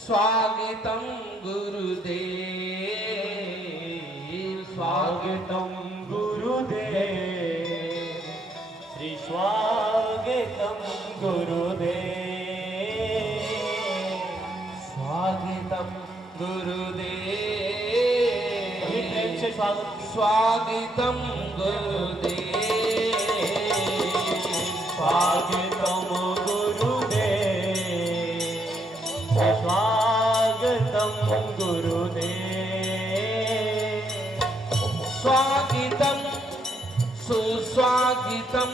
स्वागतं गुरुदेव स्वागतं गुरुदेव श्री स्वागतं गुरुदेव स्वागतं गुरुदेव प्रेम से स्वागत स्वागतं गुरुदेव स्वागतं गुरुदेव स्वागतं गुरुदेव स्वागतं सुस्वागतं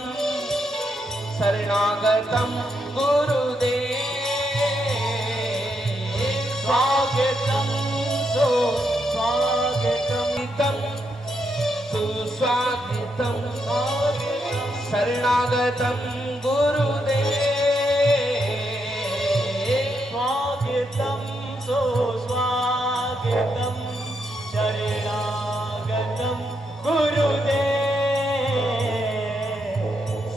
शरणागतं गुरुदेव स्वागतं सुस्वागतं सुस्वागतं शरणागतं गुरुदेव स्वागतं सुस्वागतं शरणागतं गुरुदेव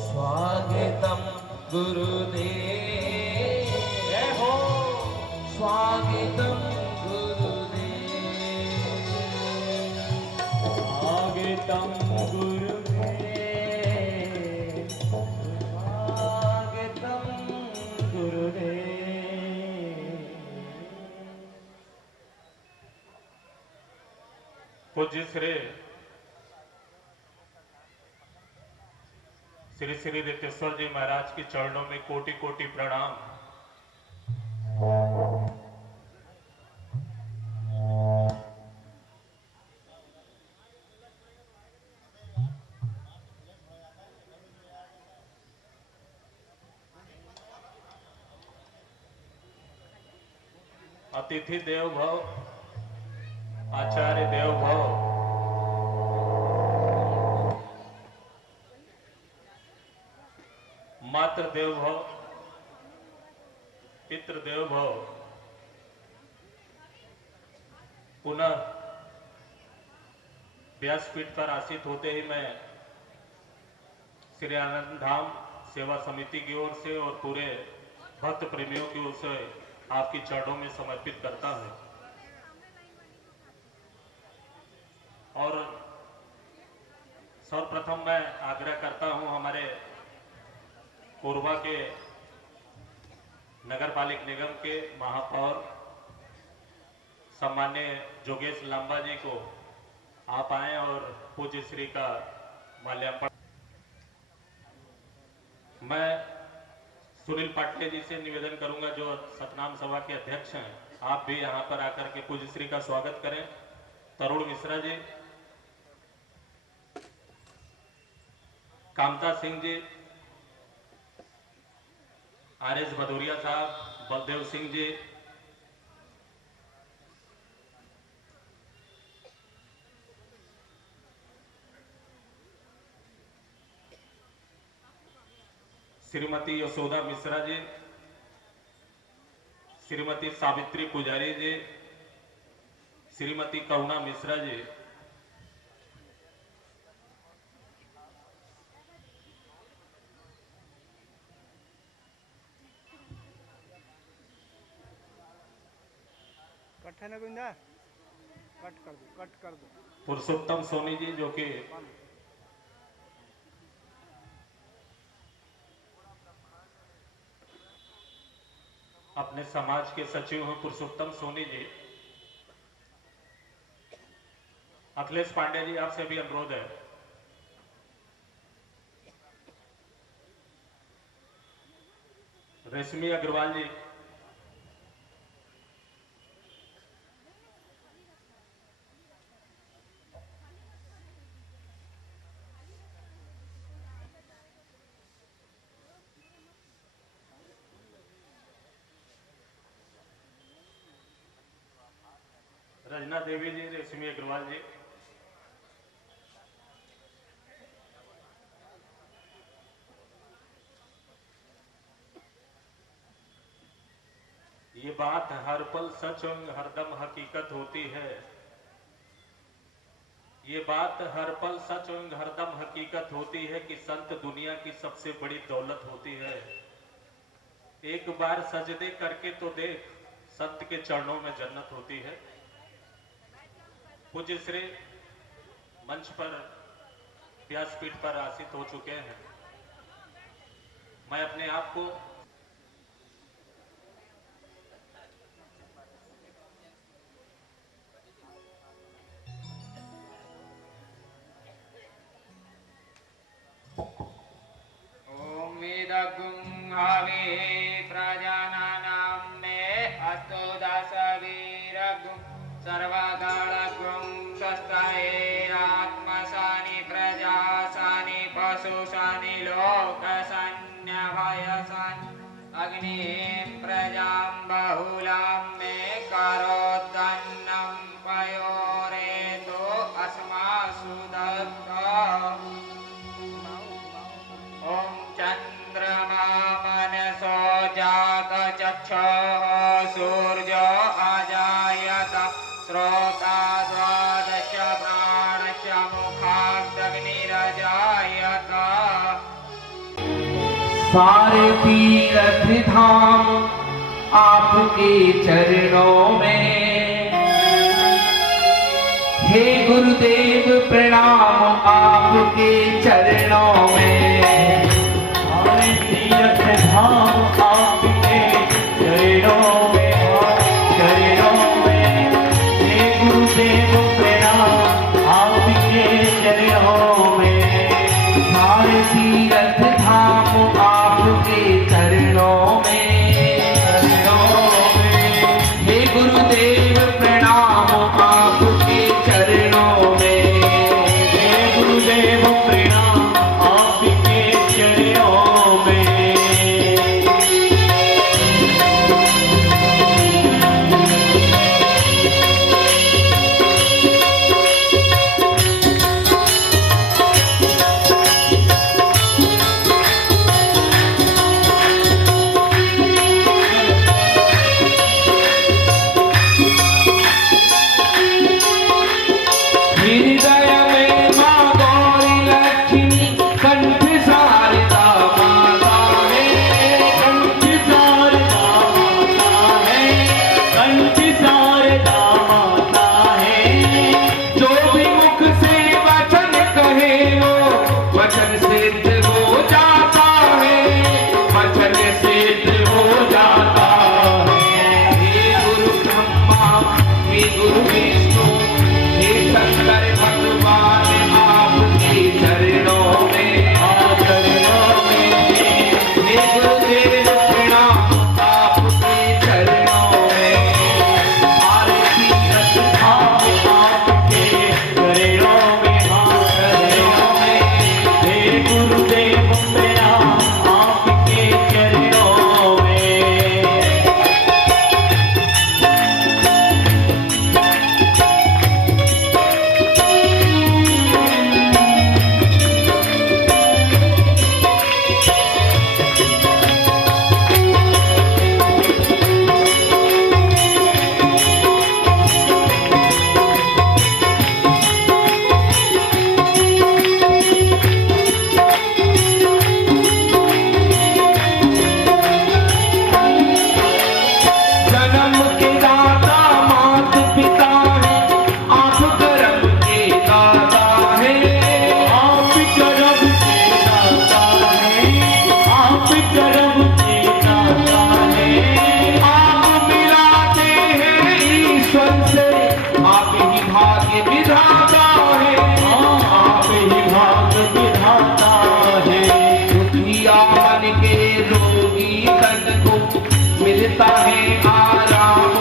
स्वागतं गुरुदेव जय हो स्वागतं गुरुदेव स्वागतं गुरुदेव स्वागतं गुरुदेव। पूज्य श्री श्री श्री रितेश्वर जी महाराज के चरणों में कोटि कोटि प्रणाम। अतिथि देव भव, आचार्य देव भव, मातृ देव भव, पितृ देव भव, पुनः व्यासपीठ पर आसीत होते ही मैं श्री आनंद धाम सेवा समिति की ओर से और पूरे भक्त प्रेमियों की ओर से आपकी चरणों में समर्पित करता हूं। और सर्वप्रथम मैं आग्रह करता हूं हमारे कोरबा के नगर पालिक निगम के महापौर सम्मान्य जोगेश लांबा जी को आप आए और पूज्य श्री का माल्यार्पण। मैं सुनील पाटले जी से निवेदन करूंगा जो सतनाम सभा के अध्यक्ष हैं, आप भी यहां पर आकर के पूज्य श्री का स्वागत करें। तरुण मिश्रा जी, कामता सिंह जी, आर.एस. भदौरिया साहब, बलदेव सिंह जी, श्रीमती यशोदा मिश्रा जी, श्रीमती सावित्री पुजारी जी, श्रीमती करुणा मिश्रा जी, कट है ना गोविंदा, कट कर दो, कट कर दो। पुरुषोत्तम सोनी जी जो कि अपने समाज के सचिव हैं, पुरुषोत्तम सोनी जी। अखिलेश पांडे जी, आपसे भी अनुरोध है। रेशमी अग्रवाल जी, रजना देवी जी, रेशमी अग्रवाल जी, ये बात हर पल सच और हरदम हकीकत होती है। ये बात हर पल सच और हरदम हकीकत होती है कि संत दुनिया की सबसे बड़ी दौलत होती है। एक बार सजदे करके तो देख, संत के चरणों में जन्नत होती है। पूज्य श्री मंच पर व्यासपीठ पर आसीन हो चुके हैं। मैं अपने आप को ओम वेदगुं हवे प्रजानानां मे अस्तु दशवीरगुं सर्वगणगुं स्वस्ताये आत्मसानि प्रजासानि पशुसानि लोकसन्न्यभयसानि अग्निं प्रजां बहुलां मे करोदन्नं पयोरेतो अस्मासु दत्तम्। ओम चंद्रमा मनसो जातचक्षुः सूर्यो अजायत श्रोता द्वादश प्राणश्च मुखाग्निरजायत। सारे तीर्थ धाम आपके चरणों में, हे गुरुदेव प्रणाम आपके चरणों में। सारे तीर्थ धाम आपके चरणों में, चरणों में। हे गुरुदेव प्रणाम आपके चरणों में। सारे तीर्थ धाम आपके चरणों में, हे गुरुदेव प्रणाम आपके चरणों में। हे गुरुदेव प्रणाम आपके चरणों में। हृदय में माँ गौरी लक्ष्मी कंठ शारदा माता है, कंठ शारदा माता है, कंठ शारदा माता है। जो भी मुख से वचन कहे वो वचन सिद्ध हो जाता है, वचन सिद्ध हो जाता है। हे गुरु ब्रह्मा, हे गुरु विष्णु, हे शंकर भगवान आपके चरणों में, चरणों में। हे गुरुदेव प्रणाम आपके चरणों में। सारे तीर्थ धाम आपके चरणों में, चरणों में। हे गुरुदेव प्रणाम आपके चरणों में। जन्म के दाता मात पिता है, आप कर्म के दाता है। आप कर्म के दाता है, आप कर्म के दाता है। आप मिलाते हैं ईश्वर से, आप ही भाग्य विधाता है। आप ही भाग विधाता है। दुखिया मन के रोगी तन को मिलता है आराम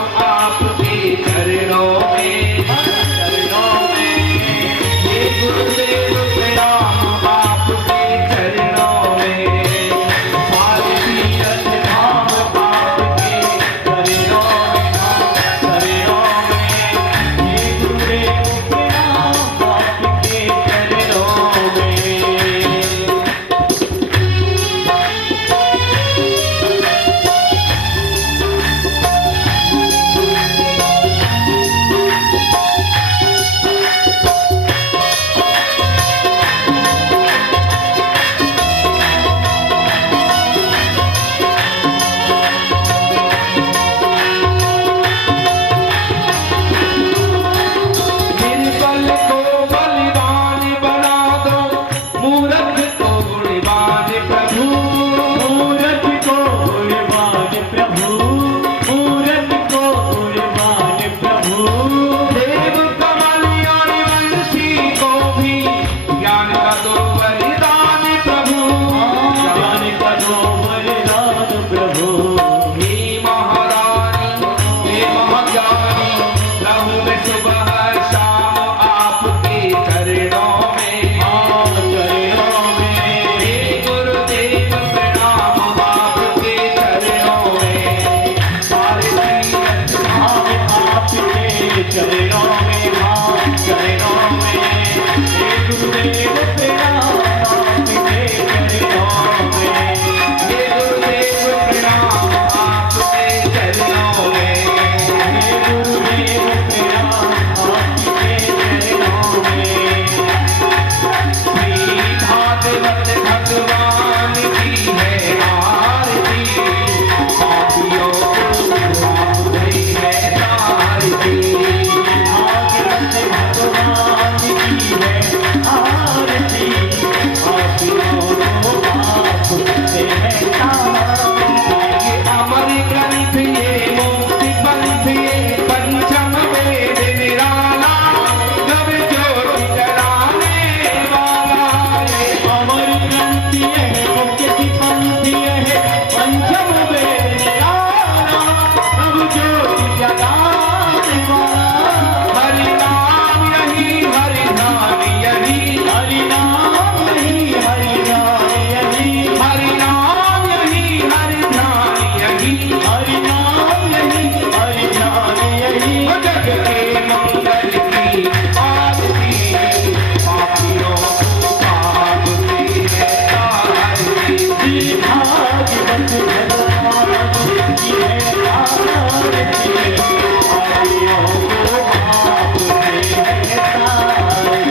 चरणों में, हाँ चरणों में, हे गुरुदेव प्रणाम आपके चरणों में, हे गुरुदेव प्रणाम आपके चरणों में, हे गुरुदेव प्रणाम आपके चरणों में। श्री भागवत भगवान की है आरती, पापियों को आप गई है तारती। भागवत भगवान की है आरती, पापियों को आप से है तारती। ये अमर ग्रंथ ये मुक्ति पंथ ये पंचम वेद निराला, नव ज्योति जलाने वाला। ये अमर ग्रंथ ये मुक्ति पंथ ये पंचम वेद निराला, नव ज्योति जलाने वाला। हरि नाम यही हरि ध्यान यही, हरि नाम यही हरि नाम यही, हरि नाम यही हरि ध्यान यही। हरि नाम यही हरि नाम यही। जग के मंगल की आरती, पापियों को पाप से है तारती। श्री भागवत भगवान की है आरती, पापियों को आप से है तारती।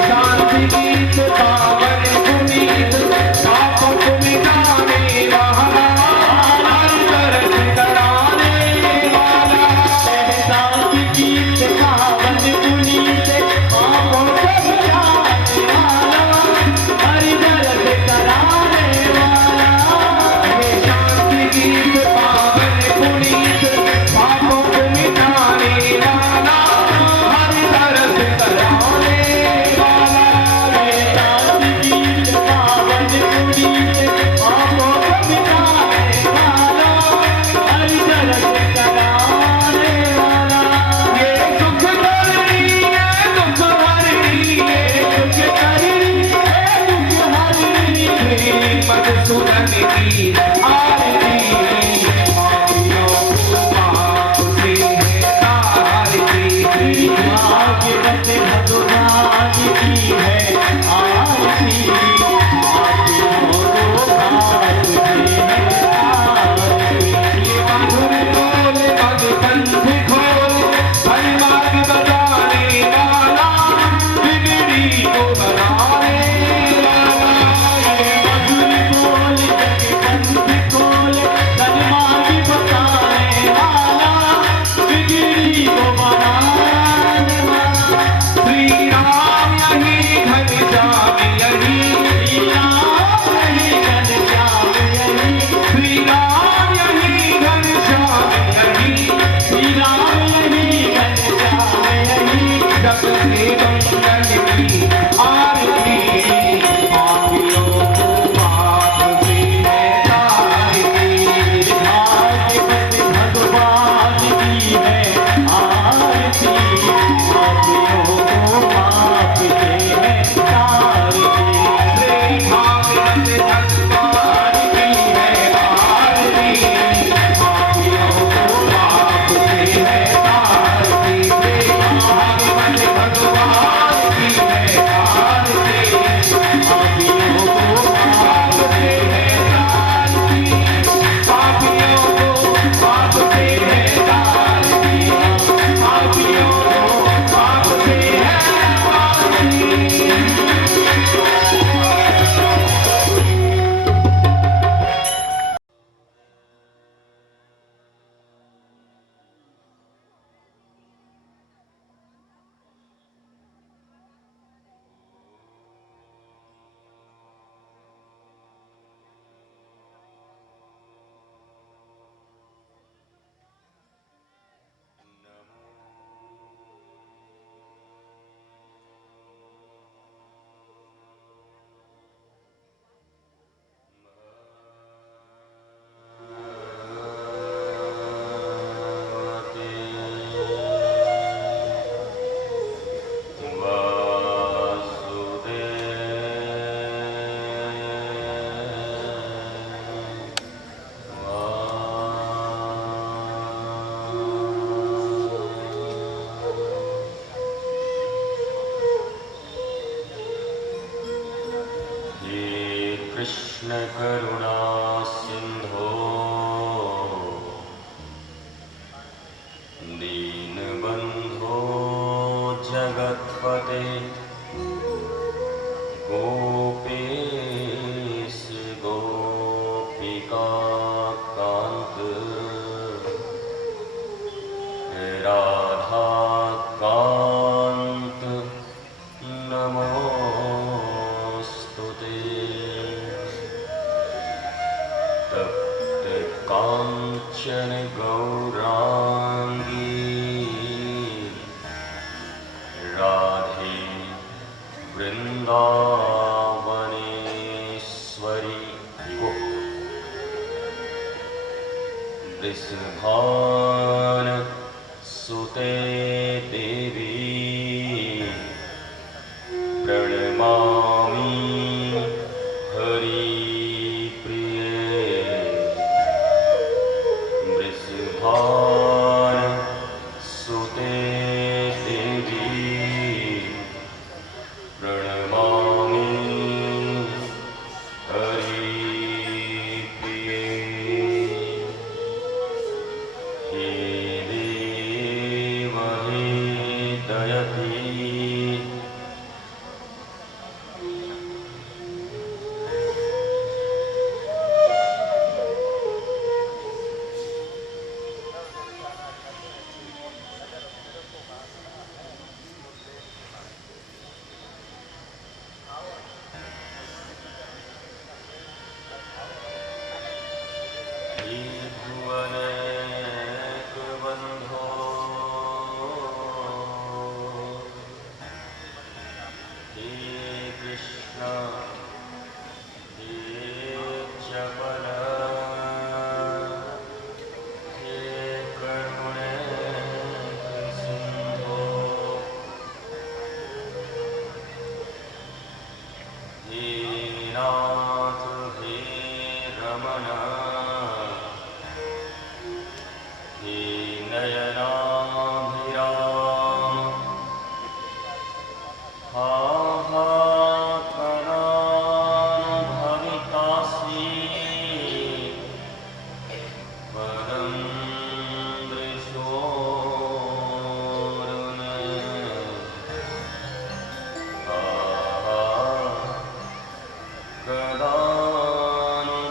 शांति गीत पावन पुनीत, पापों को मिटाने वाला, हर दर्द कराने वाला। शांत गीत पावन पुनीत, पापों को मिटाने वाला, हरि दर्द कराने वाला। शांति गीत पावन पुनीत, पापों को मिटाने वाला, हर दर्द कराने वाला। शांत गीत पावन पुनीत, पापों को मिटाने वाला, हरि दर्द कराने वाला। ये दुख हरनी है दुख हरनी है, दुख हरनी है दुख हरनी है। मधुसूदन की आरती, पापियों को पाप से है तारती। भागवत भगवान की है आरती, पापियों को पाप से है तारती। ये मधुर बोल मधुपंथ खोल, हरि मार्ग बताने वाला, बिगड़ी को बनाने वाला। ये मधुर बोल जग पंथ खोल, सन्मार्ग बताने वाला, बिगड़ी को बनाने वाला। श्री राम यही घनश्याम यही, श्री राम यही घनश्याम यही, श्री राम यही घनश्याम यही। श्री राम यही घनश्याम यही। सबसे मंगल की आरती, पापियों को पाप से है तारती। भागवत भगवान की है आरती, पापियों को पाप से है तारती। श्री भागवत भगवान की है आरती, पापियों को पाप से है तारती। श्री भागवत भगवान की है आरती, पापियों को पाप से है तारती। पापियों को पाप से है तारती। कृष्ण करुणा सिंधो दीनबंधो जगत्पते गोपेश गोपिका कांत राधा कांत नमोस्तुते तप्त कांचन गौरांगी राधे वृंदावनेश्वरी वृषभान सुते देवी प्रणमामि हरिप्रिये वृषभान सुते देवी प्रणमामि हरिप्रिये हे देव हे दयति त्रिभुवनैकबन्धो हे कृष्ण हे चपल हे करुणैकसिन्धो हे नाथ हे रमण हे नयनाभिराम हा कलानुभवितासि पदं दृशोरुन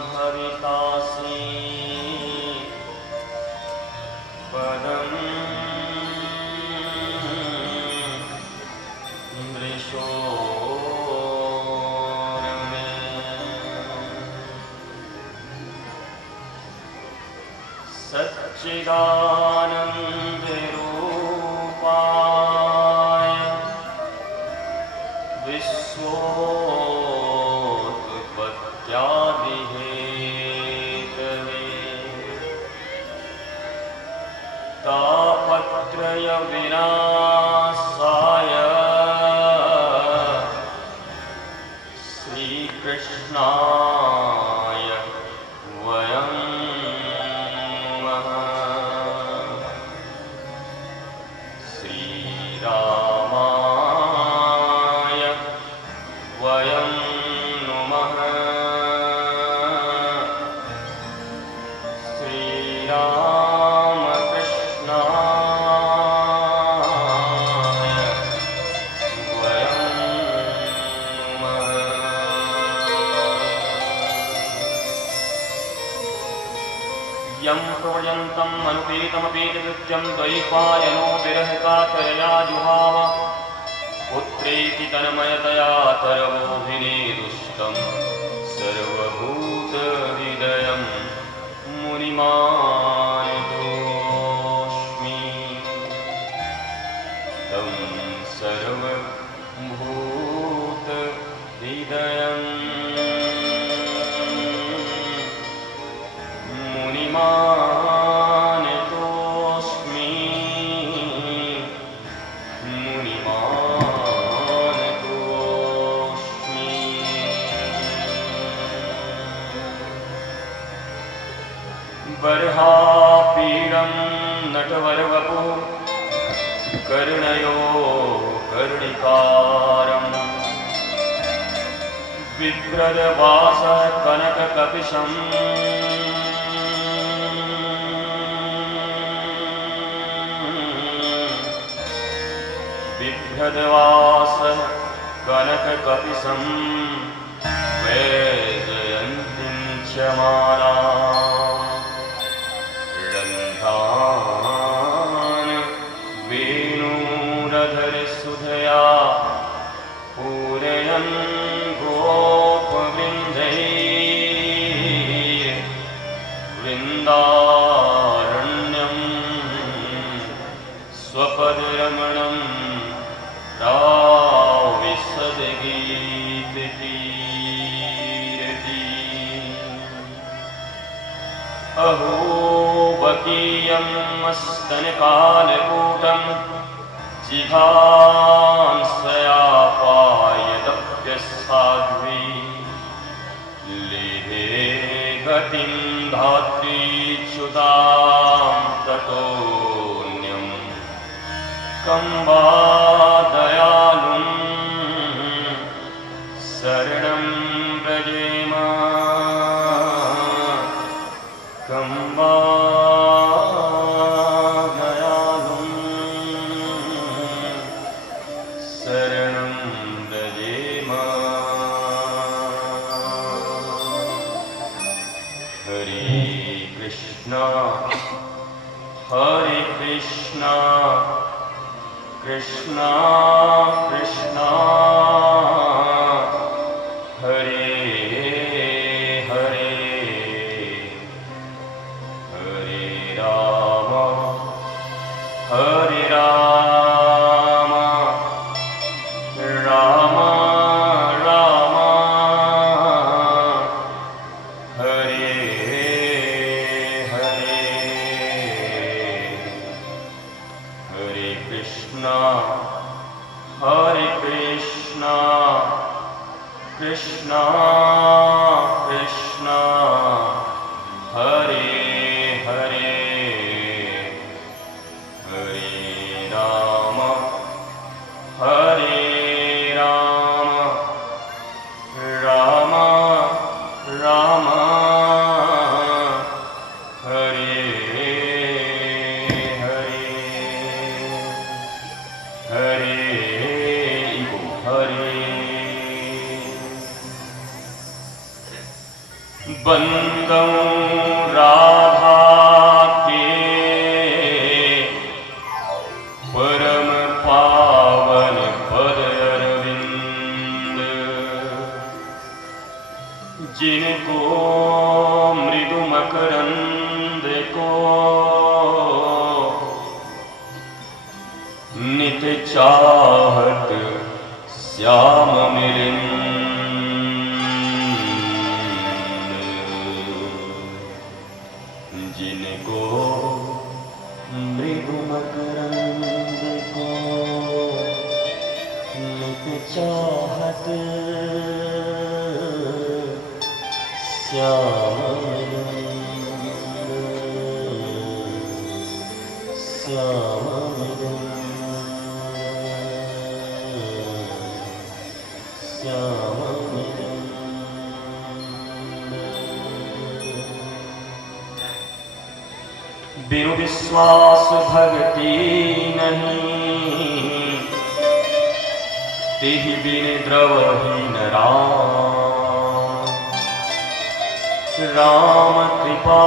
कदानुभवितासि पदं दृशोरुन सच्चिदानन्दरूपाय विश्वोत्पत्त्यादिहेतवे तापत्रयविनाशाय श्रीकृष्णाय वयं नमः श्रीरामाय वयं नमः श्रीरामकृष्णाय वयं नमः यं प्रवर्यन्तं मनुपेतमपेतकृत्यं द्वैपायनो विरहकातरया जुहाव पुत्रेति तन्मयतया तरवोऽभिनेदुष्टं सर्वभूतहृदयं मुनिमानतोऽस्मि तं सर्वभूतहृदयं मुनिमानतोऽस्मि मुनिमानतोऽस्मि बर्हापीडं नटवरवपुः कर्णयो कर्णिकारम् बिभ्रदवास कनककपिशम् बिभ्रदवास कनककपिशम् वैजयन्तीं च माला रन्ध्रान् वेणुरधरसुधया पूरयन् गोपवृन्दैः वृन्दारण्यं स्वपदरमणं राविशदगीतकीर्ति अहो बकीयं स्तनकालकूटं जिघांसयापायदप्यसाध्वी लेहे गतिं धात्रीच्युतां ततोऽन्यं कं वा दयालुं शरणं व्रजेम कं वा दयालुं शरणं व्रजेम हरे कृष्णा कृष्णा कृष्णा हरे हरे हरे राम राम राम हरे हरे हरे कृष्णा कृष्णा कृष्णा हरे हरे हरे राम राम राम हरे हरे हरे हरे बंदौ राधा के परम पावन पद अरविंद जिनको मृदु मकरंद को नित चाहत श्याम मिलिंद जिनको मृदु मकरंद को नित चाहत श्याम श्याम बिनु विश्वास भगति नहीं तेहि बिन द्रवहीन राम कृपा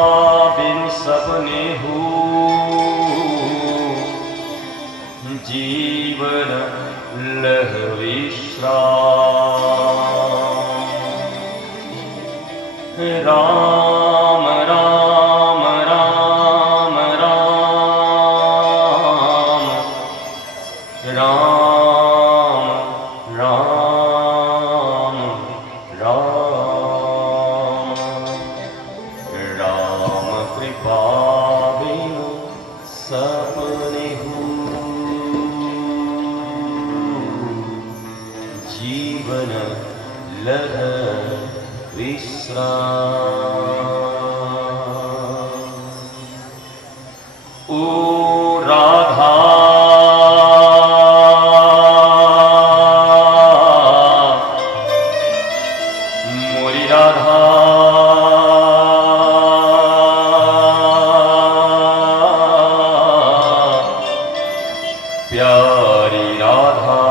बिन सपने हो जीवन लह विश्राम राम राम राम राम राम राम राम राम कृपा बिनु सपने हो जीवन लह विश्राम ओ राधा प्यारी राधा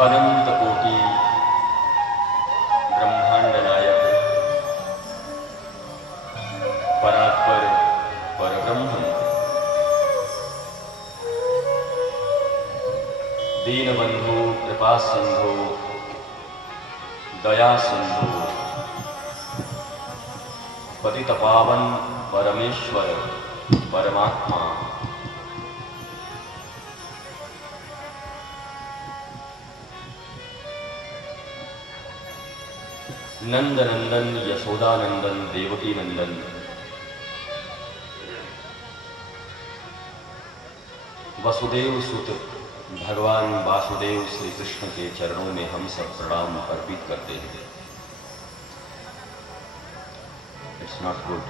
अनंत कोटि ब्रह्मांड नायक परात्पर परब्रह्म दीनबंधु कृपा सिंधु दया सिंधु पतित पावन परमेश्वर परमात्मा नंद नंदन यशोदा नंदन देवकी नंदन वसुदेव सुत भगवान वासुदेव श्री कृष्ण के चरणों में हम सब प्रणाम अर्पित करते हैं। It's not good.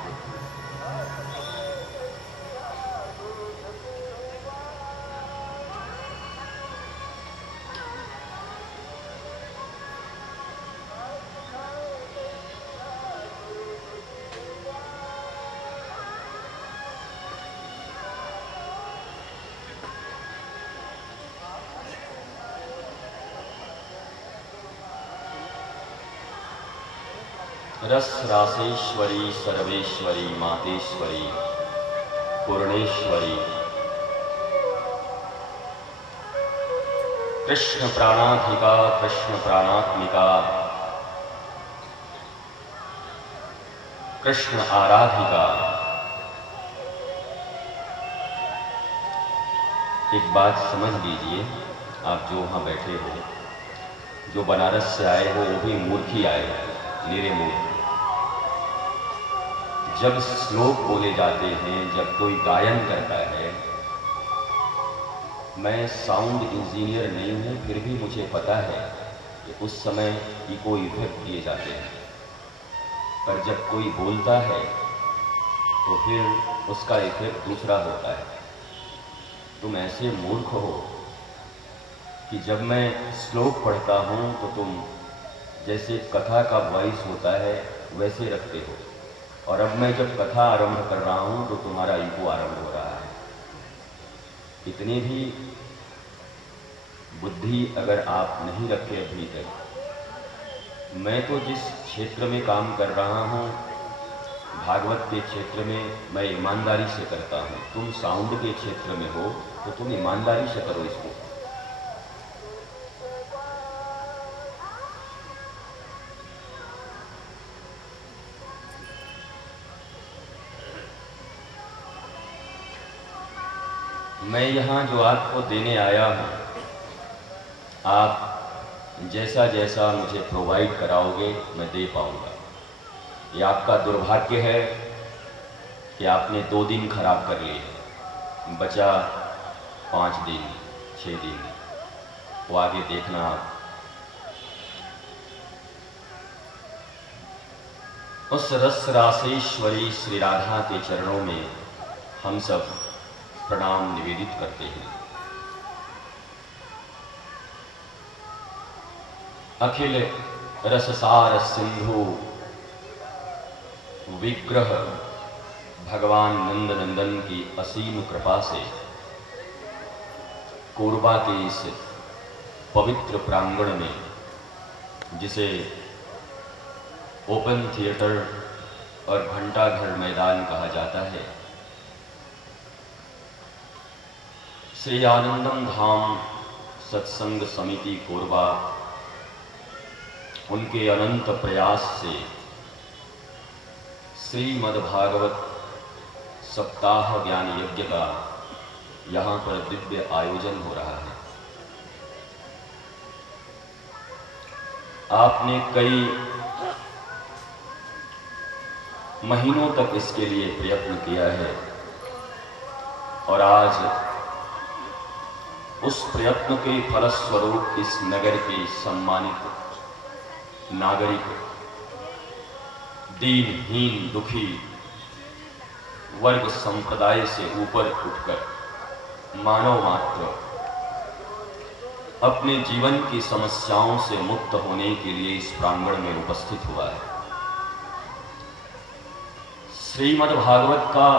रस रासेश्वरी सर्वेश्वरी मातेश्वरी पूर्णेश्वरी कृष्ण प्राणाधिका कृष्ण प्राणात्मिका कृष्ण आराधिका। एक बात समझ लीजिए, आप जो वहां बैठे हो, जो बनारस से आए हो, वो भी मूर्ख ही आए हो, निरे मूर्ख। जब श्लोक बोले जाते हैं, जब कोई गायन करता है, मैं साउंड इंजीनियर नहीं हूं, फिर भी मुझे पता है कि उस समय इको इफेक्ट दिए जाते हैं, पर जब कोई बोलता है तो फिर उसका इफेक्ट दूसरा होता है। तुम ऐसे मूर्ख हो कि जब मैं श्लोक पढ़ता हूं तो तुम जैसे कथा का वॉइस होता है वैसे रखते हो, और अब मैं जब कथा आरंभ कर रहा हूं तो तुम्हारा इको आरंभ हो रहा है। इतनी भी बुद्धि अगर आप नहीं रखे अभी तक। मैं तो जिस क्षेत्र में काम कर रहा हूं, भागवत के क्षेत्र में, मैं ईमानदारी से करता हूं। तुम साउंड के क्षेत्र में हो तो तुम ईमानदारी से करो इसको। मैं यहाँ जो आपको देने आया हूँ, आप जैसा जैसा मुझे प्रोवाइड कराओगे मैं दे पाऊँगा। ये आपका दुर्भाग्य है कि आपने 2 दिन खराब कर लिए, बचा 5 दिन 6 दिन, वो आगे देखना आप। उस रस रासेश्वरी श्री राधा के चरणों में हम सब प्रणाम निवेदित करते हैं। अखिल रससार सिंधु विग्रह भगवान नंद नंदन की असीम कृपा से कोरबा के इस पवित्र प्रांगण में, जिसे ओपन थिएटर और घंटाघर मैदान कहा जाता है, श्री आनंदम धाम सत्संग समिति कोरबा उनके अनंत प्रयास से श्रीमद्भागवत सप्ताह ज्ञान यज्ञ का यहाँ पर दिव्य आयोजन हो रहा है। आपने कई महीनों तक इसके लिए प्रयत्न किया है, और आज उस प्रयत्न के फलस्वरूप इस नगर के सम्मानित नागरिक, दीनहीन दुखी वर्ग संप्रदाय से ऊपर उठकर मानव मात्र अपने जीवन की समस्याओं से मुक्त होने के लिए इस प्रांगण में उपस्थित हुआ है। श्रीमद् भागवत का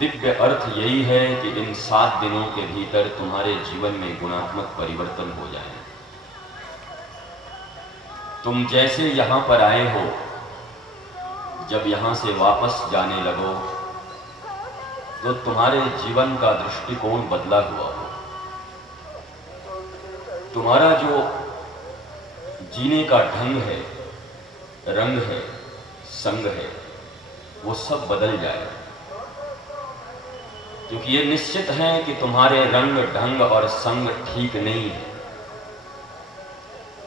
दिव्य अर्थ यही है कि इन 7 दिनों के भीतर तुम्हारे जीवन में गुणात्मक परिवर्तन हो जाए। तुम जैसे यहां पर आए हो, जब यहां से वापस जाने लगो तो तुम्हारे जीवन का दृष्टिकोण बदला हुआ हो। तुम्हारा जो जीने का ढंग है, रंग है, संग है, वो सब बदल जाए। क्योंकि ये निश्चित है कि तुम्हारे रंग, ढंग और संग ठीक नहीं है।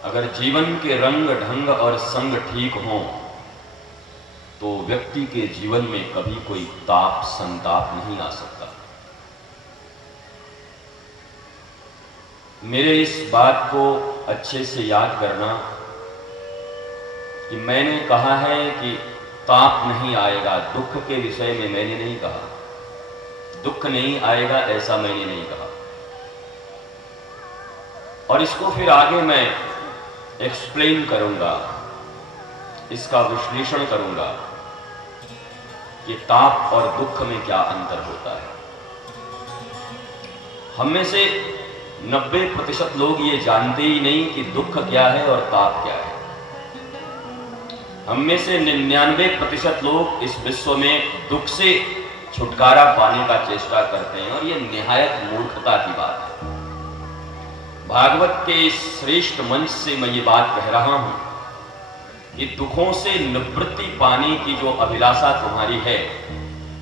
अगर जीवन के रंग, ढंग और संग ठीक हो तो व्यक्ति के जीवन में कभी कोई ताप, संताप नहीं आ सकता। मेरे इस बात को अच्छे से याद करना कि मैंने कहा है कि ताप नहीं आएगा। दुख के विषय में मैंने नहीं कहा। दुख नहीं आएगा ऐसा मैंने नहीं कहा। और इसको फिर आगे मैं एक्सप्लेन करूंगा, इसका विश्लेषण करूंगा कि ताप और दुख में क्या अंतर होता है। हम में से 90% लोग ये जानते ही नहीं कि दुख क्या है और ताप क्या है। हम में से 99% लोग इस विश्व में दुख से छुटकारा पाने का चेष्टा करते हैं और ये निहायत मूर्खता की बात है। भागवत के इस श्रेष्ठ मंच से मैं ये बात कह रहा हूं कि दुखों से निवृत्ति पाने की जो अभिलाषा तुम्हारी है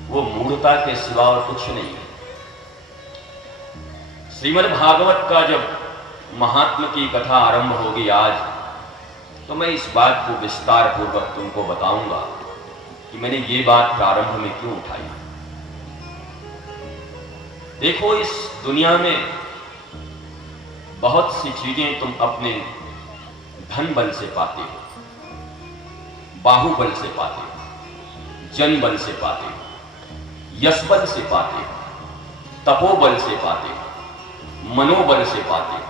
वो मूढ़ता के सिवा और कुछ नहीं है। श्रीमद् भागवत का जब महात्म की कथा आरंभ होगी आज, तो मैं इस बात को विस्तार पूर्वक तुमको बताऊंगा कि मैंने ये बात प्रारंभ में क्यों उठाई। देखो, इस दुनिया में बहुत सी चीजें तुम अपने धन बल से पाते हो, बाहुबल से पाते हो, जन बल से पाते हो, यश बल से पाते हो, तपोबल से पाते हो, मनोबल से पाते हो।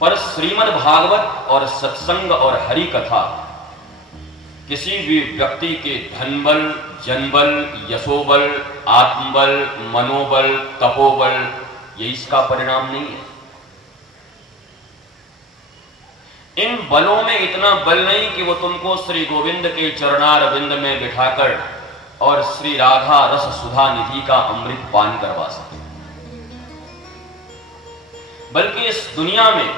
पर श्रीमद् भागवत और सत्संग और हरि कथा किसी भी व्यक्ति के धनबल, जनबल, यशोबल, आत्मबल, मनोबल, तपोबल, ये इसका परिणाम नहीं है। इन बलों में इतना बल नहीं कि वो तुमको श्री गोविंद के चरणारविंद में बिठाकर और श्री राधा रस सुधा निधि का अमृत पान करवा सके। बल्कि इस दुनिया में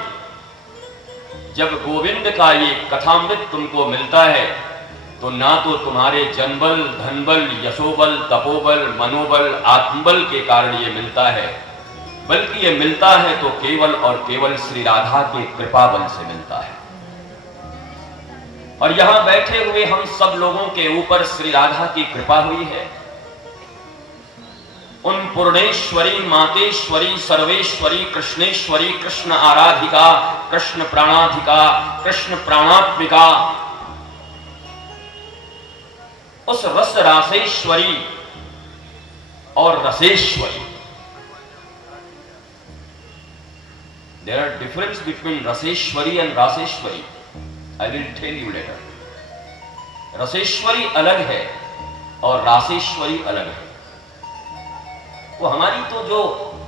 जब गोविंद का ये कथामृत तुमको मिलता है तो ना तो तुम्हारे जनबल, धनबल, यशोबल, तपोबल, मनोबल, आत्मबल के कारण ये मिलता है, बल्कि ये मिलता है तो केवल और केवल श्री राधा के कृपा बल से मिलता है। और यहां बैठे हुए हम सब लोगों के ऊपर श्री राधा की कृपा हुई है। उन पूर्णेश्वरी, मातेश्वरी, सर्वेश्वरी, कृष्णेश्वरी, कृष्ण आराधिका, कृष्ण प्राणाधिका, कृष्ण प्राणात्मिका, उस रस रासेश्वरी और Raseshwari. There are difference between Raseshwari and Raseshwari. I will tell you later. Raseshwari अलग है और रासेश्वरी अलग है। वो हमारी तो जो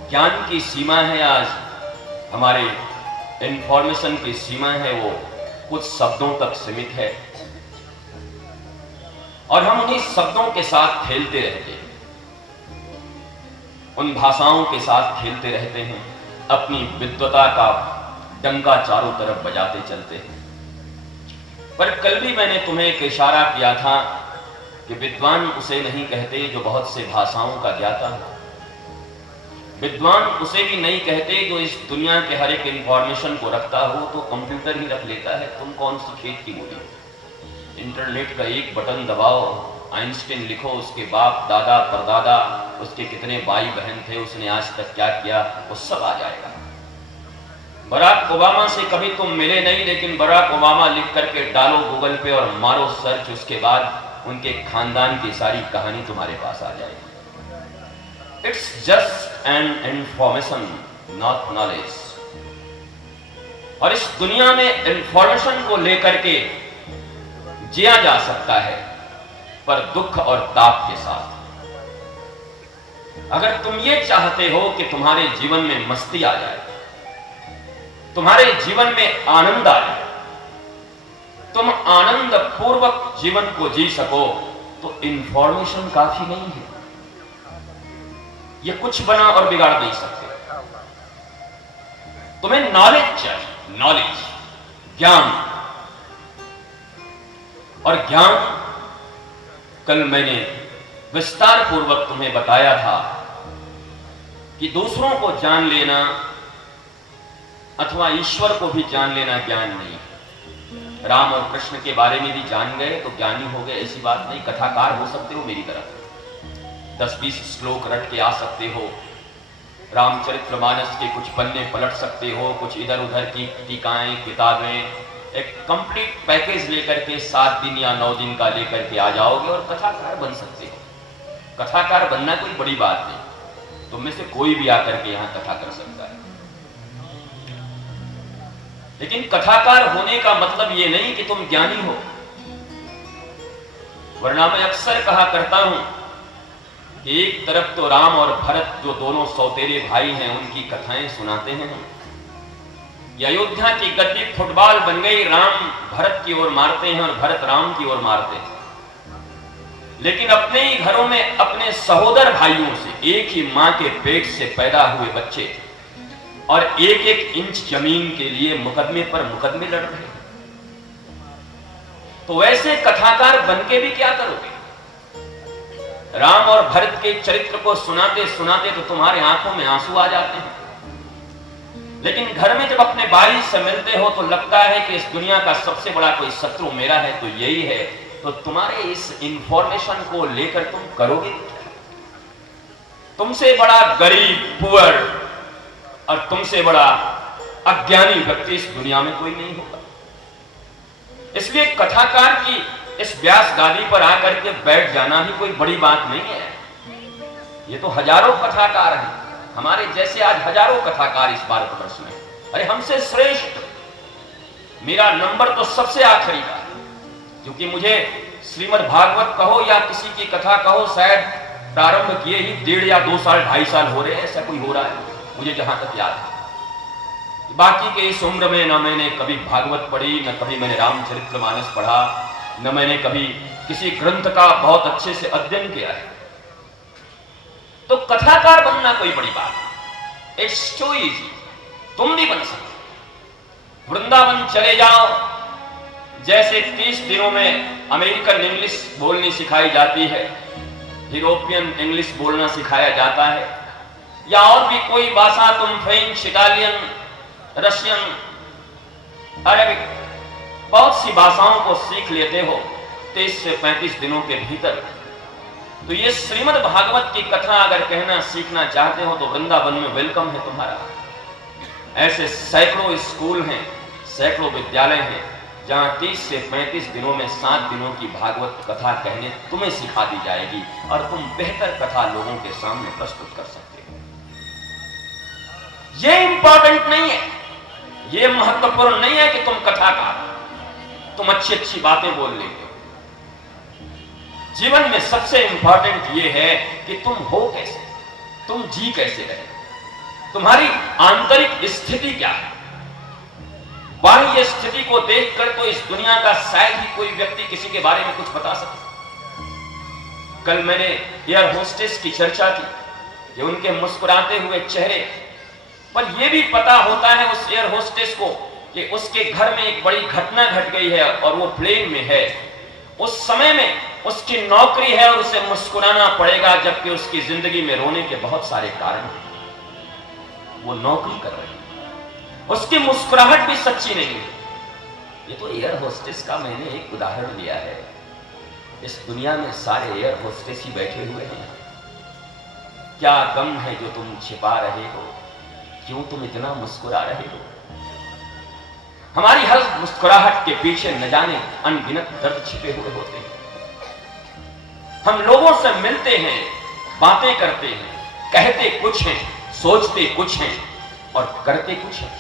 ज्ञान की सीमा है, आज हमारे इंफॉर्मेशन की सीमा है, वो कुछ शब्दों तक सीमित है और हम उन्हीं शब्दों के साथ खेलते रहते हैं, उन भाषाओं के साथ खेलते रहते हैं, अपनी विद्वता का डंका चारों तरफ बजाते चलते हैं। पर कल भी मैंने तुम्हें एक इशारा किया था कि विद्वान उसे नहीं कहते जो बहुत से भाषाओं का ज्ञाता है। विद्वान उसे भी नहीं कहते जो इस दुनिया के हर एक इंफॉर्मेशन को रखता हो तो कंप्यूटर ही रख लेता है। तुम कौन सी खेत की मूली, इंटरनेट का एक बटन दबाओ, आइंस्टीन लिखो, उसके बाप दादा परदादा, उसके कितने भाई बहन थे, उसने आज तक क्या किया, वो सब आ जाएगा। बराक ओबामा से कभी तुम मिले नहीं, लेकिन बराक ओबामा लिख करके डालो गूगल पे और मारो सर्च, उसके बाद उनके खानदान की सारी कहानी तुम्हारे पास आ जाएगी। It's just an information, not knowledge. और इस दुनिया में इंफॉर्मेशन को लेकर के जिया जा सकता है, पर दुख और ताप के साथ। अगर तुम ये चाहते हो कि तुम्हारे जीवन में मस्ती आ जाए, तुम्हारे जीवन में आनंद आ जाए, तुम आनंद पूर्वक जीवन को जी सको, तो इंफॉर्मेशन काफी नहीं है। ये कुछ बना और बिगाड़ नहीं सकते। तुम्हें नॉलेज चाहिए, नॉलेज, ज्ञान। और ज्ञान कल मैंने विस्तार पूर्वक तुम्हें बताया था कि दूसरों को जान लेना अथवा ईश्वर को भी जान लेना ज्ञान नहीं है। राम और कृष्ण के बारे में भी जान गए तो ज्ञानी हो गए, ऐसी बात नहीं। कथाकार हो सकते हो मेरी तरफ, 10-20 श्लोक रट के आ सकते हो, रामचरितमानस के कुछ पन्ने पलट सकते हो, कुछ इधर उधर की टीकाएं, किताबें, एक कंप्लीट पैकेज लेकर के 7 दिन या 9 दिन का लेकर के आ जाओगे और कथाकार बन सकते हो। कथाकार बनना कोई बड़ी बात नहीं, तुम में से कोई भी आकर के यहां कथा कर सकता है। लेकिन कथाकार होने का मतलब यह नहीं कि तुम ज्ञानी हो। वरना मैं अक्सर कहा करता हूं कि एक तरफ तो राम और भरत जो दोनों सौतेरे भाई हैं, उनकी कथाएं सुनाते हैं। ये अयोध्या की गद्दी फुटबॉल बन गई, राम भरत की ओर मारते हैं और भरत राम की ओर मारते हैं। लेकिन अपने ही घरों में अपने सहोदर भाइयों से, एक ही मां के पेट से पैदा हुए बच्चे, और एक एक इंच जमीन के लिए मुकदमे पर मुकदमे लड़ रहे। तो वैसे कथाकार बनके भी क्या करोगे? राम और भरत के चरित्र को सुनाते सुनाते तो तुम्हारे आंखों में आंसू आ जाते हैं। लेकिन घर में जब अपने भाई से मिलते हो तो लगता है कि इस दुनिया का सबसे बड़ा कोई शत्रु मेरा है तो यही है। तो तुम्हारे इस इंफॉर्मेशन को लेकर तुम करोगे क्या? तुमसे बड़ा गरीब, पुअर और तुमसे बड़ा अज्ञानी व्यक्ति इस दुनिया में कोई नहीं होगा। इसलिए कथाकार की इस व्यास गादी पर आकर के बैठ जाना भी कोई बड़ी बात नहीं है। ये तो हजारों कथाकार हैं, हमारे जैसे आज हजारों कथाकार इस भारतवर्ष में। अरे हमसे श्रेष्ठ मेरा नंबर तो सबसे आखिरी का, क्योंकि मुझे श्रीमद् भागवत कहो या किसी की कथा कहो, शायद प्रारंभ किए ही 1.5 या 2 साल 2.5 साल हो रहे हैं, ऐसा कोई हो रहा है मुझे जहां तक याद है। बाकी के इस उम्र में न मैंने कभी भागवत पढ़ी, न कभी मैंने रामचरितमानस पढ़ा, न मैंने कभी किसी ग्रंथ का बहुत अच्छे से अध्ययन किया है। तो कथाकार बनना कोई बड़ी बात है, इट्स टू इजी। तुम भी बन सकते। वृंदावन चले जाओ, जैसे 30 दिनों में अमेरिकन इंग्लिश बोलनी सिखाई जाती है, यूरोपियन इंग्लिश बोलना सिखाया जाता है, या और भी कोई भाषा तुम फ्रेंच, इटालियन, रशियन, अरेबिक, बहुत सी भाषाओं को सीख लेते हो 23 से 35 दिनों के भीतर। तो ये श्रीमद् भागवत की कथा अगर कहना सीखना चाहते हो तो वृंदावन में वेलकम है तुम्हारा। ऐसे सैकड़ों स्कूल हैं, सैकड़ों विद्यालय हैं, जहां 30 से 35 दिनों में 7 दिनों की भागवत कथा कहने तुम्हें सिखा दी जाएगी और तुम बेहतर कथा लोगों के सामने प्रस्तुत कर सकते हो। ये इंपॉर्टेंट नहीं है, ये महत्वपूर्ण नहीं है कि तुम कथाकार, तुम अच्छी अच्छी बातें बोल लेते हो। जीवन में सबसे इंपॉर्टेंट ये है कि तुम हो कैसे, तुम जी कैसे रहे, तुम्हारी आंतरिक स्थिति क्या है। बाह्य स्थिति को देखकर तो इस दुनिया का शायद ही कोई व्यक्ति किसी के बारे में कुछ बता सके। कल मैंने एयर होस्टेस की चर्चा की कि उनके मुस्कुराते हुए चेहरे पर यह भी पता होता है उस एयर होस्टेस को कि उसके घर में एक बड़ी घटना घट गई है और वो प्लेन में है। उस समय में उसकी नौकरी है और उसे मुस्कुराना पड़ेगा, जबकि उसकी जिंदगी में रोने के बहुत सारे कारण हैं। वो नौकरी कर रही है, उसकी मुस्कुराहट भी सच्ची नहीं है। ये तो एयर होस्टेस का मैंने एक उदाहरण लिया है। इस दुनिया में सारे एयर होस्टेस ही बैठे हुए हैं। क्या गम है जो तुम छिपा रहे हो, क्यों तुम इतना मुस्कुरा रहे हो? हमारी हर मुस्कुराहट के पीछे न जाने अनगिनत दर्द छिपे हुए होते हैं। हम लोगों से मिलते हैं, बातें करते हैं, कहते कुछ हैं, सोचते कुछ हैं और करते कुछ हैं।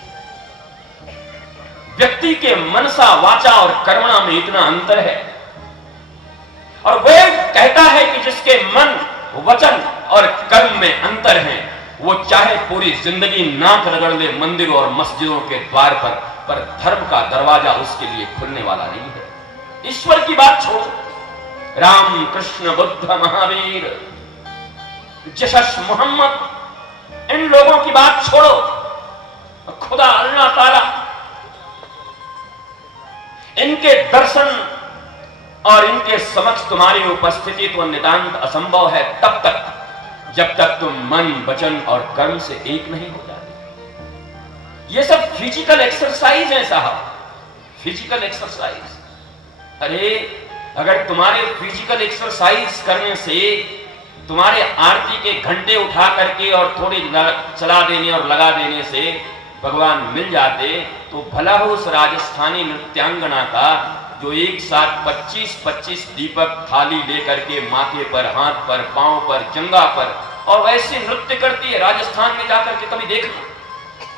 व्यक्ति के मनसा, वाचा और कर्मणा में इतना अंतर है। और वह कहता है कि जिसके मन, वचन और कर्म में अंतर है, वो चाहे पूरी जिंदगी नाक रगड़ ले मंदिरों और मस्जिदों के द्वार पर धर्म का दरवाजा उसके लिए खुलने वाला नहीं है। ईश्वर की बात छोड़ो, राम, कृष्ण, बुद्ध, महावीर, जिसस, मोहम्मद, इन लोगों की बात छोड़ो, खुदा अल्लाह ताला, इनके दर्शन और इनके समक्ष तुम्हारी उपस्थिति तो नितांत असंभव है तब तक जब तक तुम मन, वचन और कर्म से एक नहीं हो जाते। ये सब फिजिकल एक्सरसाइज है साहब, फिजिकल एक्सरसाइज। अरे अगर तुम्हारे फिजिकल एक्सरसाइज करने से, तुम्हारे आरती के घंटे उठा करके और थोड़ी चला देने और लगा देने से भगवान मिल जाते, तो भला हो उस राजस्थानी नृत्यांगना का जो एक साथ 25-25 दीपक थाली लेकर के माथे पर, हाथ पर, पांव पर, जंगा पर और वैसे नृत्य करती है। राजस्थान में जाकर के कभी देखना,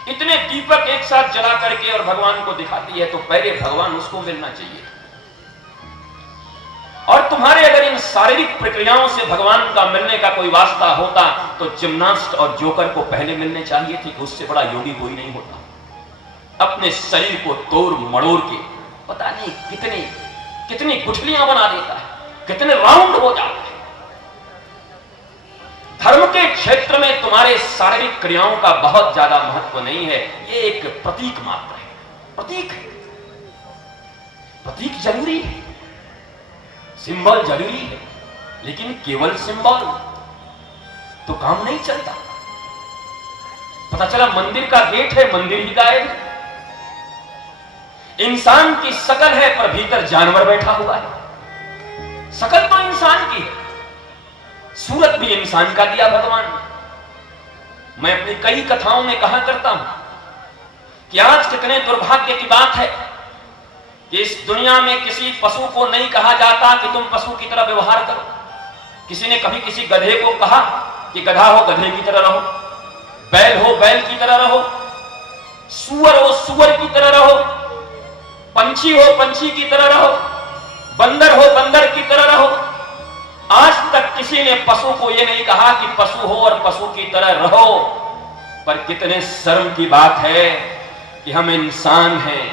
इतने दीपक एक साथ जला करके और भगवान को दिखाती है, तो पहले भगवान उसको मिलना चाहिए। और तुम्हारे अगर इन शारीरिक प्रक्रियाओं से भगवान का मिलने का कोई वास्ता होता तो जिम्नास्ट और जोकर को पहले मिलने चाहिए थी कि उससे बड़ा योगी कोई नहीं होता। अपने शरीर को तोड़ मड़ोड़ के पता नहीं कितनी गुठलियां बना देता है, कितने राउंड हो जाते हैं। धर्म के क्षेत्र में तुम्हारे शारीरिक क्रियाओं का बहुत ज्यादा महत्व नहीं है, ये एक प्रतीक मात्र है। प्रतीक है, प्रतीक जरूरी है, सिंबल जरूरी है, लेकिन केवल सिंबल तो काम नहीं चलता। पता चला मंदिर का गेट है, मंदिर ही गायब है। इंसान की शकल है पर भीतर जानवर बैठा हुआ है। शकल तो इंसान की है, सूरत भी इंसान का दिया भगवान ने। मैं अपनी कई कथाओं में कहा करता हूं कि आज कितने दुर्भाग्य की बात है कि इस दुनिया में किसी पशु को नहीं कहा जाता कि तुम पशु की तरह व्यवहार करो। किसी ने कभी किसी गधे को कहा कि गधा हो गधे की तरह रहो, बैल हो बैल की तरह रहो, सुअर हो सुअर की तरह रहो, पंछी हो पंछी की तरह रहो, बंदर हो बंदर की तरह रहो। आज तक किसी ने पशु को यह नहीं कहा कि पशु हो और पशु की तरह रहो। पर कितने शर्म की बात है कि हम इंसान हैं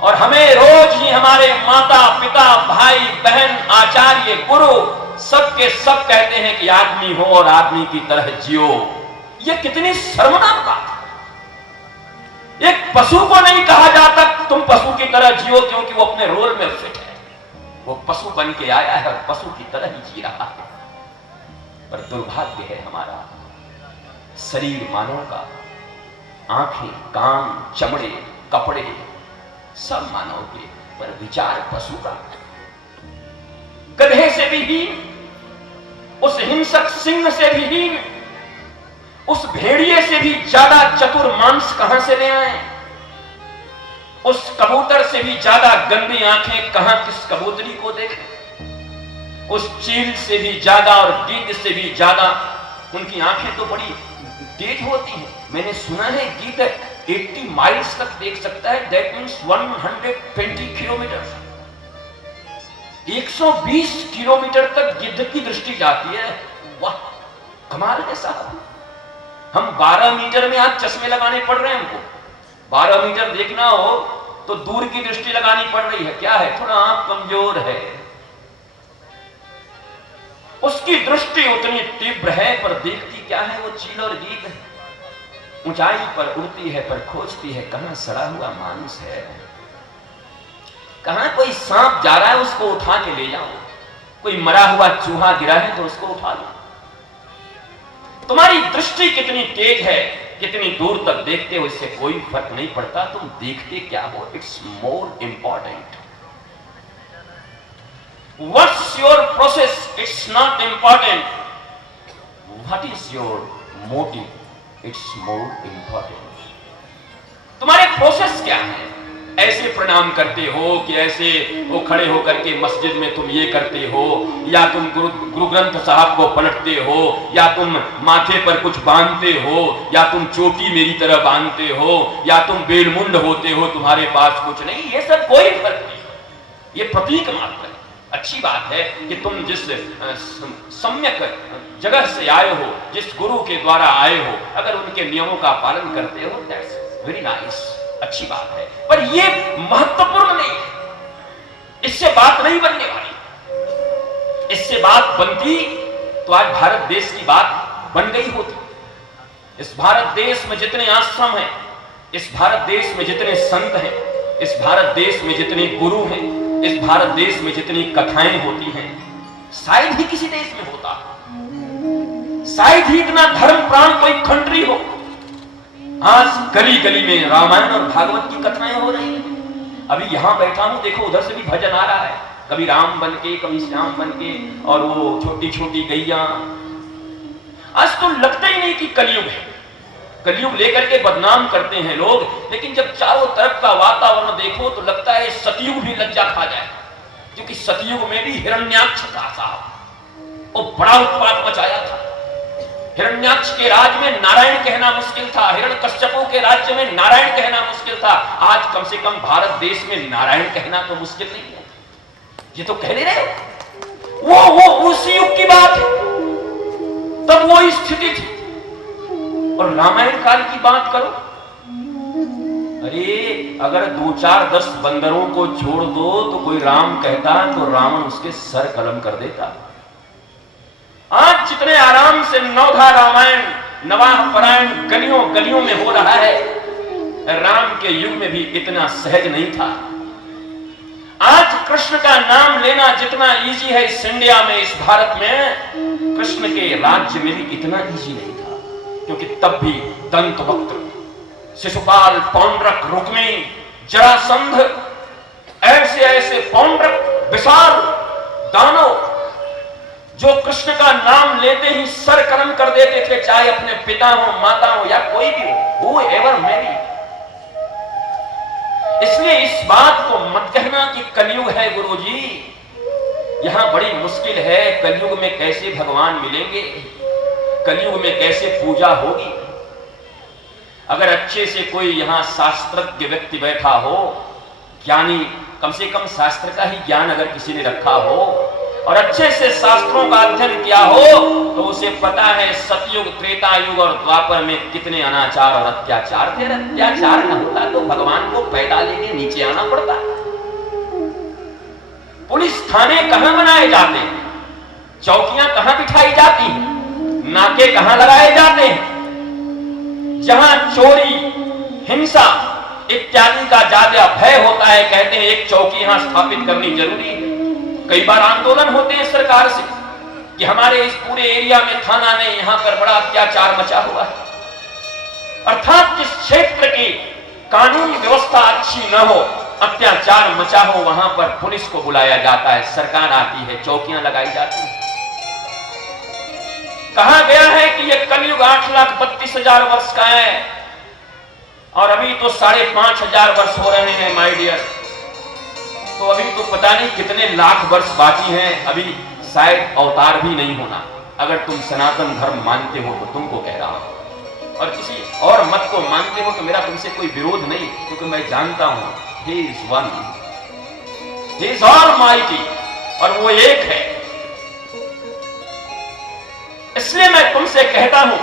और हमें रोज ही हमारे माता पिता, भाई बहन, आचार्य, गुरु सबके सब कहते हैं कि आदमी हो और आदमी की तरह जियो। यह कितनी शर्मनाक बात है। एक पशु को नहीं कहा जाता तुम पशु की तरह जियो, क्योंकि वो अपने रोल में फिट है। वो पशु बन के आया है और पशु की तरह ही जी रहा है। पर दुर्भाग्य है हमारा, शरीर मानव का, आंखें, कान, चमड़े, कपड़े सब मानव के, पर विचार पशु का। गधे से भी हीन, उस हिंसक सिंह से भी हीन, उस भेड़िए से भी ज्यादा चतुर मांस कहां से ले आए? उस कबूतर से भी ज्यादा गंदी आंखें कहां किस कबूतरी को देखें? उस चील से भी ज्यादा और गीद से भी ज्यादा उनकी आंखें तो बड़ी तेज होती हैं। मैंने सुना है गीद 80 माइल्स तक देख सकता है, दैट मीन्स 120 किलोमीटर। 120 किलोमीटर तक गिद्ध की दृष्टि जाती है। वाह, कमाल है साहब। हम 12 मीटर में आज चश्मे लगाने पड़ रहे हैं हमको। 12 मीटर देखना हो तो दूर की दृष्टि लगानी पड़ रही है। क्या है? थोड़ा आंख कमजोर है। उसकी दृष्टि उतनी तीव्र है पर देखती क्या है? वो चील और गीद है। ऊंचाई पर उड़ती है पर खोजती है कहां सड़ा हुआ मांस है, कहां कोई सांप जा रहा है उसको उठा के ले जाओ, कोई मरा हुआ चूहा गिरा है तो उसको उठा लो। तुम्हारी दृष्टि कितनी तेज है, कितनी दूर तक देखते हो, इससे कोई फर्क नहीं पड़ता तुम देखते क्या हो। It's more important what's your process, it's not important what is your motive, it's more important. तुम्हारे प्रोसेस क्या है? ऐसे प्रणाम करते हो कि ऐसे वो खड़े होकर के मस्जिद में तुम ये करते हो, या तुम गुरु ग्रंथ साहब को पलटते हो, या तुम माथे पर कुछ बांधते हो, या तुम चोटी मेरी तरह बांधते हो, या तुम बेलमुंड होते हो, तुम्हारे पास कुछ नहीं। ये सब कोई फर्क नहीं, ये प्रतीक मात्र है। अच्छी बात है कि तुम जिस सम्यक जगह से आए हो, जिस गुरु के द्वारा आए हो, अगर उनके नियमों का पालन करते हो, दैट्स वेरी नाइस, अच्छी बात है। पर ये महत्वपूर्ण नहीं है, इससे बात नहीं बनने वाली। इससे बात बनती तो आज भारत देश की बात बन गई होती। इस भारत देश में जितने आश्रम हैं, इस भारत देश में जितने संत हैं, इस भारत देश में जितने गुरु हैं, इस भारत देश में जितनी कथाएं होती हैं, शायद ही किसी देश में होता, शायद ही इतना धर्म प्राण कोई कंट्री हो। आज गली गली में रामायण और भागवत की कथाएं हो रही हैं। अभी यहां बैठा हूं, देखो उधर से भी भजन आ रहा है, कभी राम बन के, कभी श्याम बन के, और वो छोटी छोटी गैया। आज तो लगता ही नहीं कि कलयुग है। कलयुग लेकर के बदनाम करते हैं लोग, लेकिन जब चारों तरफ का वातावरण देखो तो लगता है सतयुग भी लज्जा खा जाए, क्योंकि सतयुग में भी हिरण्याक्ष था साहब, वो बड़ा उत्पात मचाया था। हिरण्याक्ष के राज में नारायण कहना मुश्किल था, हिरण्यकश्यपु के राज्य में नारायण कहना मुश्किल था। आज कम से कम भारत देश में नारायण कहना तो मुश्किल नहीं है। ये तो कह नहीं रहे, वो उस युग की बात है, तब वो स्थिति थी। और रामायण काल की बात करो, अरे अगर 2-4-10 बंदरों को छोड़ दो तो कोई राम कहता तो रावण उसके सर कलम कर देता। आज जितने आराम से नवधा रामायण, नवाह परायण गलियों गलियों में हो रहा है, राम के युग में भी इतना सहज नहीं था। आज कृष्ण का नाम लेना जितना इजी है इस इंडिया में, इस भारत में, कृष्ण के राज्य में भी इतना इजी नहीं था, क्योंकि तब भी दंतवक्त्र, शिशुपाल, पौंड्रक, रुक्मिणी, जरासंध, ऐसे ऐसे पौंड्रक विशाल दानव जो कृष्ण का नाम लेते ही सर कलम कर देते थे, चाहे अपने पिता हो, माता हो या कोई भी हो, वो एवर मेरी। इसलिए इस बात को मत कहना कि कलयुग है गुरुजी, यहां बड़ी मुश्किल है। कलयुग में कैसे भगवान मिलेंगे, कलयुग में कैसे पूजा होगी। अगर अच्छे से कोई यहां शास्त्रज्ञ व्यक्ति बैठा हो, ज्ञानी, कम से कम शास्त्र का ही ज्ञान अगर किसी ने रखा हो और अच्छे से शास्त्रों का अध्ययन किया हो, तो उसे पता है सतयुग, त्रेता युग और द्वापर में कितने अनाचार और अत्याचार थे। अत्याचार न होता तो भगवान को पैदा लेके नीचे आना पड़ता। पुलिस थाने कहां बनाए जाते हैं, चौकियां कहां बिठाई जाती हैं, नाके कहां लगाए जाते हैं। जहां चोरी, हिंसा इत्यादि का ज्यादा भय होता है, कहते हैं एक चौकी यहां स्थापित करनी जरूरी है। कई बार आंदोलन होते हैं सरकार से कि हमारे इस पूरे एरिया में थाना नहीं, यहां पर बड़ा अत्याचार मचा हुआ है। अर्थात जिस क्षेत्र की कानून व्यवस्था अच्छी न हो, अत्याचार मचा हो, वहां पर पुलिस को बुलाया जाता है, सरकार आती है, चौकियां लगाई जाती है। कहा गया है कि यह कलयुग 8,32,000 वर्ष का है और अभी तो 5,500 वर्ष हो रहे हैं माय डियर। तो अभी तो पता नहीं कितने लाख वर्ष बाकी हैं, अभी शायद अवतार भी नहीं होना। अगर तुम सनातन धर्म मानते हो तो तुमको कह रहा हूं, और किसी और मत को मानते हो तो मेरा तुमसे कोई विरोध नहीं, क्योंकि मैं जानता हूं He is one, He is Almighty, और वो एक है। इसलिए मैं तुमसे कहता हूं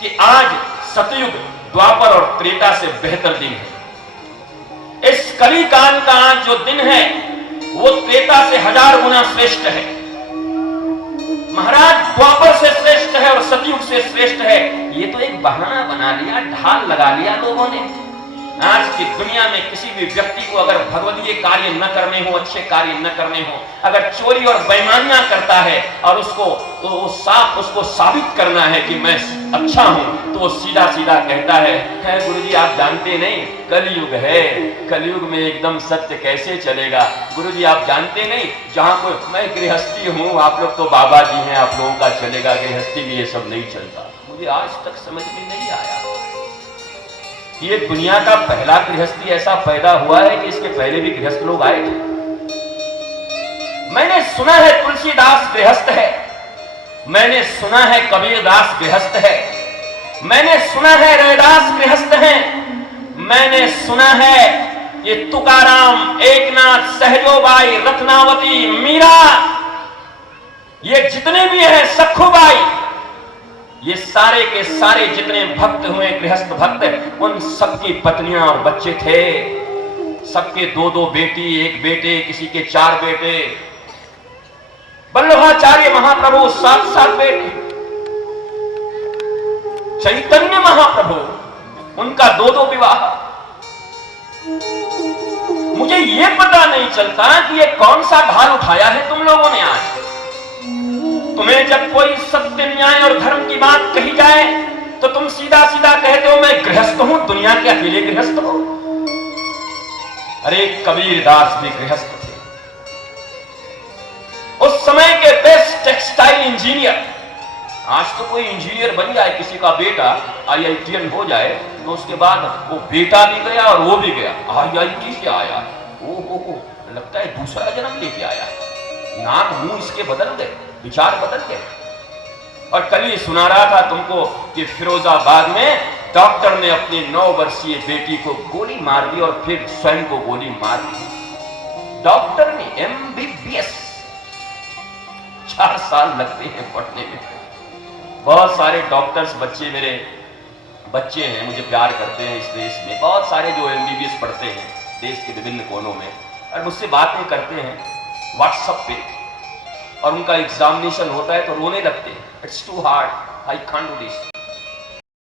कि आज सतयुग, द्वापर और त्रेता से बेहतर दिन है। इस कली काल का आज जो दिन है वो त्रेता से 1000 गुना श्रेष्ठ है। महाराज द्वापर से श्रेष्ठ है और सतयुग से श्रेष्ठ है। ये तो एक बहाना बना लिया, ढाल लगा लिया लोगों ने। आज की दुनिया में किसी भी व्यक्ति को अगर भगवदीय कार्य न करने हो, अच्छे कार्य न करने हो, अगर चोरी और बेईमानियां करता है और उसको साबित करना है कि मैं अच्छा हूं, तो वो सीधा सीधा कहता है गुरुजी आप जानते नहीं, कलयुग है, कलयुग में एकदम सत्य कैसे चलेगा। गुरुजी आप जानते नहीं, जहां कोई, मैं गृहस्थी हूं, आप लोग तो बाबा जी हैं, आप लोगों का चलेगा, गृहस्थी में ये सब नहीं चलता। मुझे आज तक समझ में नहीं आया। ये दुनिया का पहला गृहस्थी ऐसा पैदा हुआ है कि इसके पहले भी गृहस्थ लोग आए थे। मैंने सुना है तुलसीदास गृहस्थ है, मैंने सुना है कबीरदास गृहस्थ है, मैंने सुना है रैदास गृहस्थ हैं, मैंने सुना है ये तुकाराम, एकनाथ, सहजोबाई, रत्नावती, मीरा, ये जितने भी हैं, सखुबाई, ये सारे के सारे जितने भक्त हुए, गृहस्थ भक्त, उन सबकी पत्नियां और बच्चे थे। सबके 2-2 बेटी, 1 बेटे, किसी के 4 बेटे। वल्लभाचार्य महाप्रभु 7-7 बेटे। चैतन्य महाप्रभु, उनका 2-2 विवाह। मुझे ये पता नहीं चलता कि ये कौन सा ढाल उठाया है तुम लोगों ने आज। तुम्हें जब कोई सत्य, न्याय और धर्म की बात कही जाए तो तुम सीधा सीधा कहते हो मैं गृहस्थ हूं, दुनिया के अकेले गृहस्थ हो। अरे कबीरदास भी गृहस्थ थे। उस समय के बेस्ट टेक्सटाइल इंजीनियर। आज तो कोई इंजीनियर बन जाए, किसी का बेटा IITian हो जाए, तो उसके बाद वो बेटा भी गया और वो भी गया, IIT से आया, ओ लगता है दूसरा जन्म लेके आया। नाक मुंह इसके बदल गए, विचार बदल गए। और कल ही सुना रहा था तुमको कि फिरोजाबाद में डॉक्टर ने अपनी 9 वर्षीय बेटी को गोली मार दी और फिर स्वयं को गोली मार दी। डॉक्टर ने MBBS 4 साल लगते हैं पढ़ने में। बहुत सारे डॉक्टर्स बच्चे मेरे बच्चे हैं, मुझे प्यार करते हैं इस देश में। बहुत सारे जो MBBS पढ़ते हैं देश के विभिन्न कोनों में, और मुझसे बातें करते हैं व्हाट्सएप पे, और उनका एग्जामिनेशन होता है तो रोने लगते हैं। It's too hard, I can't do this.